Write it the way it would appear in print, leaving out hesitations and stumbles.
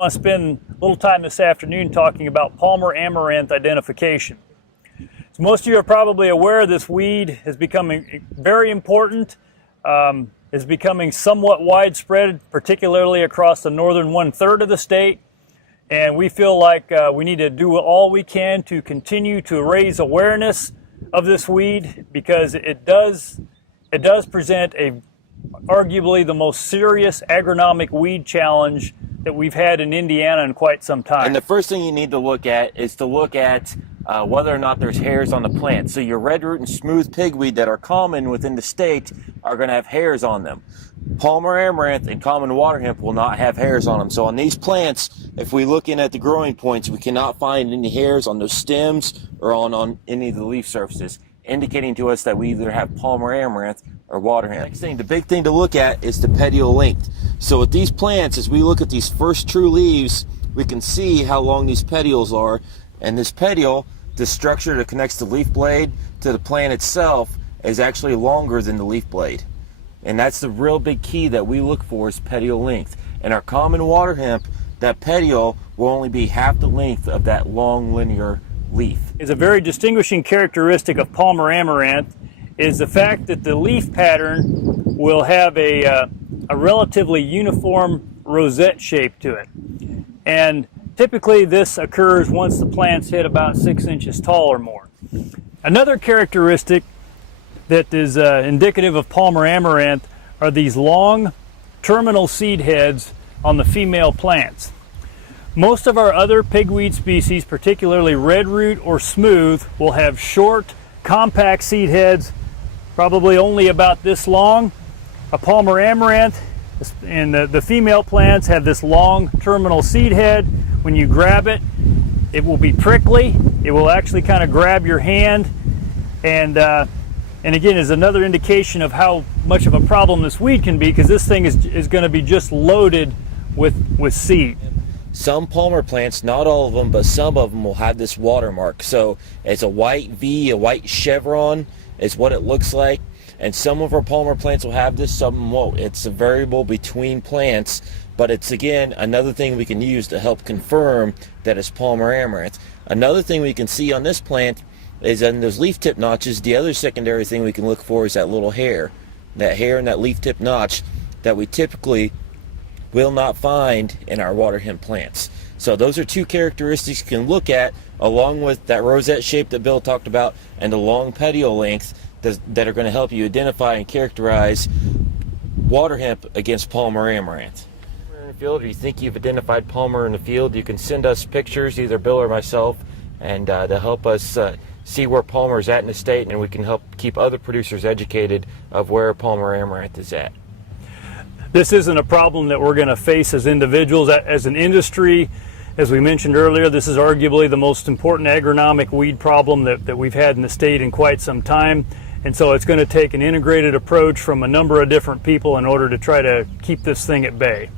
I want to spend a little time this afternoon talking about Palmer amaranth identification. As most of you are probably aware, this weed is becoming very important, is becoming somewhat widespread, particularly across the northern 1/3 of the state. And we feel like we need to do all we can to continue to raise awareness of this weed, because it does present arguably the most serious agronomic weed challenge that we've had in Indiana in quite some time. And the first thing you need to look at is to look at whether or not there's hairs on the plant. So your red root and smooth pigweed that are common within the state are going to have hairs on them. Palmer amaranth and common water hemp will not have hairs on them. So on these plants, if we look in at the growing points, we cannot find any hairs on those stems or on any of the leaf surfaces, indicating to us that we either have Palmer amaranth or water hemp. Next thing, the big thing to look at is the petiole length. So with these plants, as we look at these first true leaves, we can see how long these petioles are. And this petiole, the structure that connects the leaf blade to the plant itself, is actually longer than the leaf blade. And that's the real big key that we look for, is petiole length. In our common water hemp, that petiole will only be half the length of that long linear leaf. Is a very distinguishing characteristic of Palmer amaranth is the fact that the leaf pattern will have a relatively uniform rosette shape to it. And typically this occurs once the plants hit about 6 inches tall or more. Another characteristic that is indicative of Palmer amaranth are these long terminal seed heads on the female plants. Most of our other pigweed species, particularly red root or smooth, will have short, compact seed heads, probably only about this long. A Palmer amaranth and the female plants have this long terminal seed head. When you grab it, it will be prickly. It will actually kind of grab your hand, and again is another indication of how much of a problem this weed can be, because this thing is going to be just loaded with seed. Some Palmer plants, not all of them, but some of them will have this watermark. So it's a white V, a white chevron is what it looks like. And some of our Palmer plants will have this, some won't. It's a variable between plants, but it's, again, another thing we can use to help confirm that it's Palmer amaranth. Another thing we can see on this plant is in those leaf tip notches. The other secondary thing we can look for is that little hair. That hair in that leaf tip notch that we typically will not find in our water hemp plants. So those are two characteristics you can look at, along with that rosette shape that Bill talked about and the long petiole length, that are going to help you identify and characterize water hemp against Palmer amaranth. In the field, if you think you've identified Palmer in the field, you can send us pictures, either Bill or myself, and to help us see where Palmer is at in the state, and we can help keep other producers educated of where Palmer amaranth is at. This isn't a problem that we're going to face as individuals. As an industry, as we mentioned earlier, this is arguably the most important agronomic weed problem that we've had in the state in quite some time. And so it's going to take an integrated approach from a number of different people in order to try to keep this thing at bay.